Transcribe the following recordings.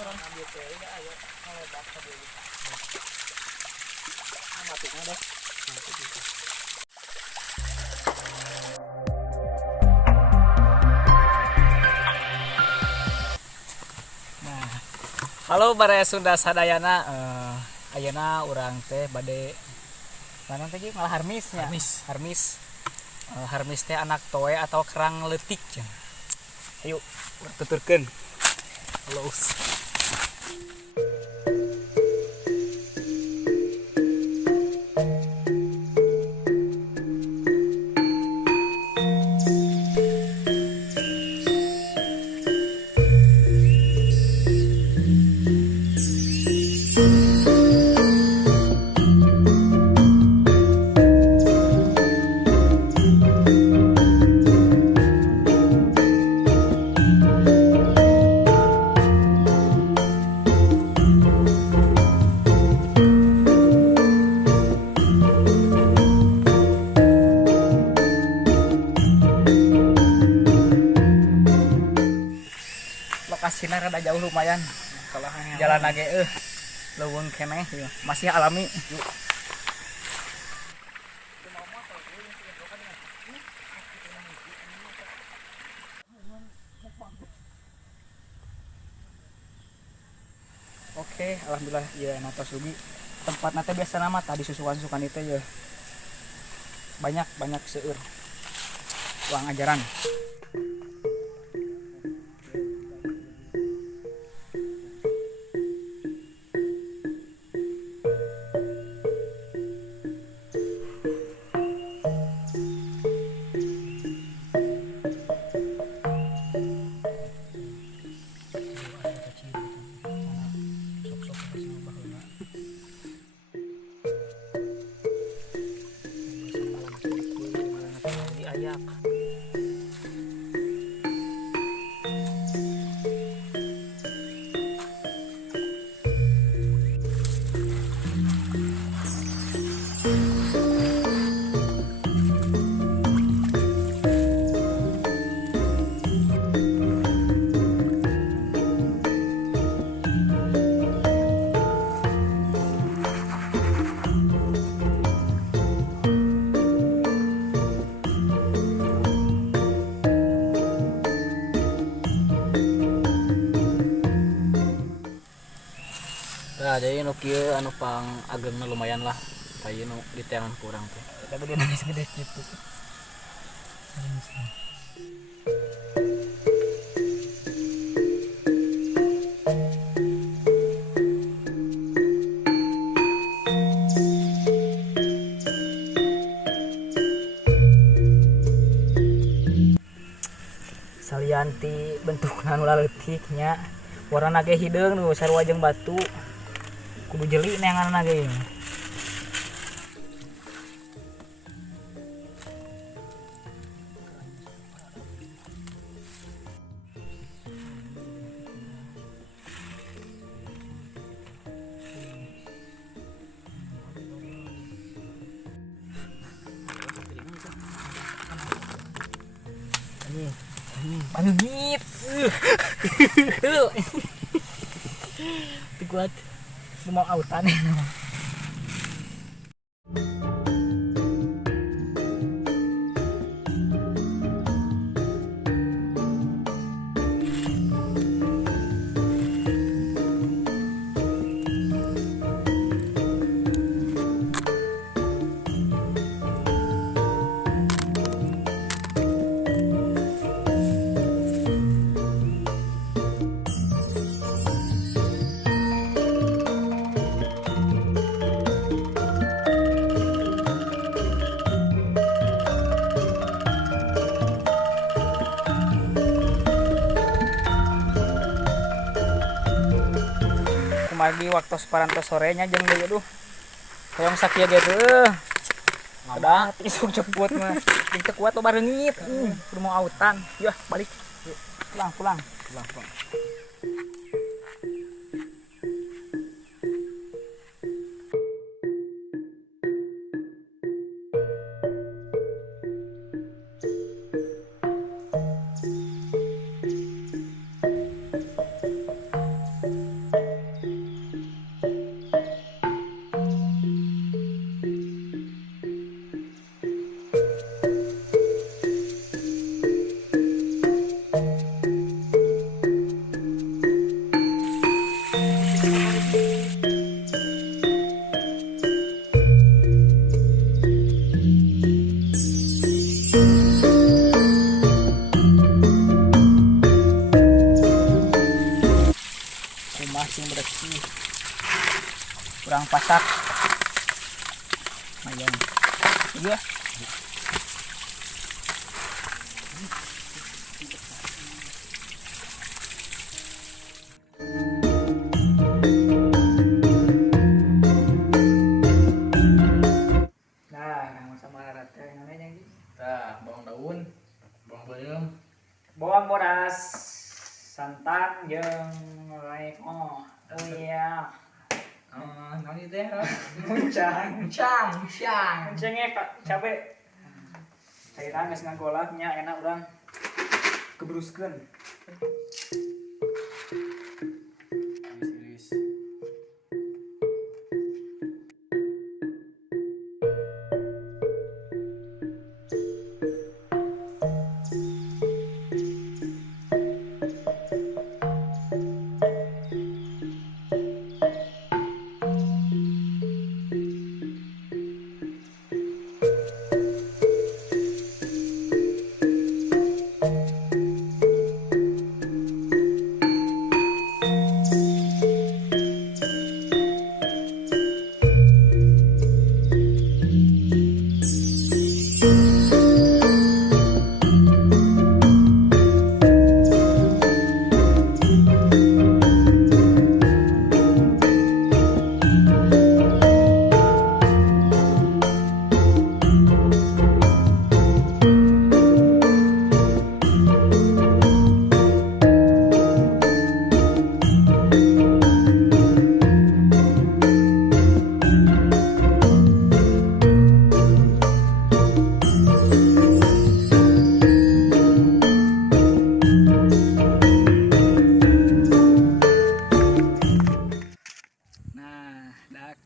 orang ambil teh ya ayo kalau bakal dulu. Matinya deh. Nah, halo bare Sunda Sadayana, ayeuna urang teh bade mana teh malah harmisnya. Harmis. Harmis teh anak toe atau kerang leutik cenah. Ayo tuturkeun. Halo. Lokasinya rada jauh lumayan. Jalan lagi leuweung keneh masih alami. Oke, alhamdulillah ya nata sugi. Tempat nate biasa nama tadi susukan-susukan itu ya. Banyak seueur. Uang ajaran. Diayak. Nah, jadi nu kieu anu pang agengna lumayan lah. Kayu nu di tangan kurang teh. Tapi dia nangis gede gitu. Salianti bentukna nu leutiknya. Warna ge hideung nu sarua jeung batu. Kudu jeli neanganna ge. Panggit. Kuat. Mau autan ya. Magi waktu separantos sorenya jeung deui aduh. Hoyong sakieu ge teh. Ada isuk ceput mah. Jeung teu kuat loba reungit. Kudu mau autan. Yah, balik. Pulang. bersih kurang pasak lumayan iya. Bawang bodas, santan, jeung oh iya, Noni teh muncang, cang muncangnya cabe, cairan geus ngagolaknya enak urang kebruskeun.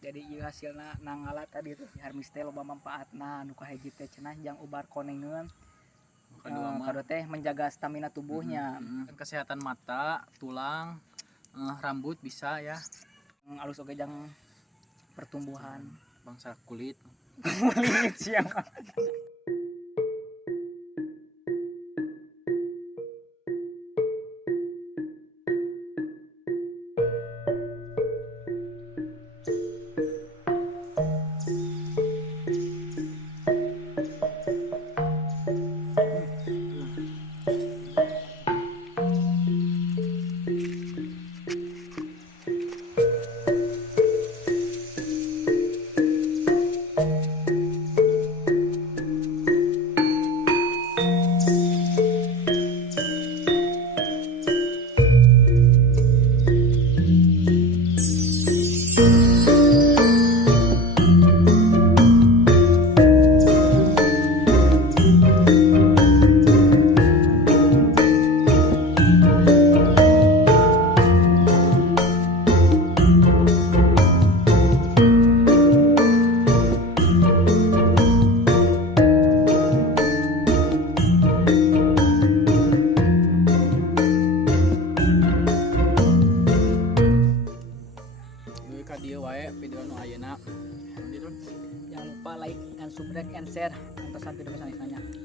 Jadi ieu hasilna nangalat tadi tuh harmis teh loba manfaatna nu kahiji teh cenah jang ubar konengeun kadua teh menjaga stamina tubuhnya kesehatan mata, tulang, rambut bisa ya, alus oge jang pertumbuhan bangsa kulit siang. Jangan lupa like dan subscribe and share untuk sampai video selanjutnya.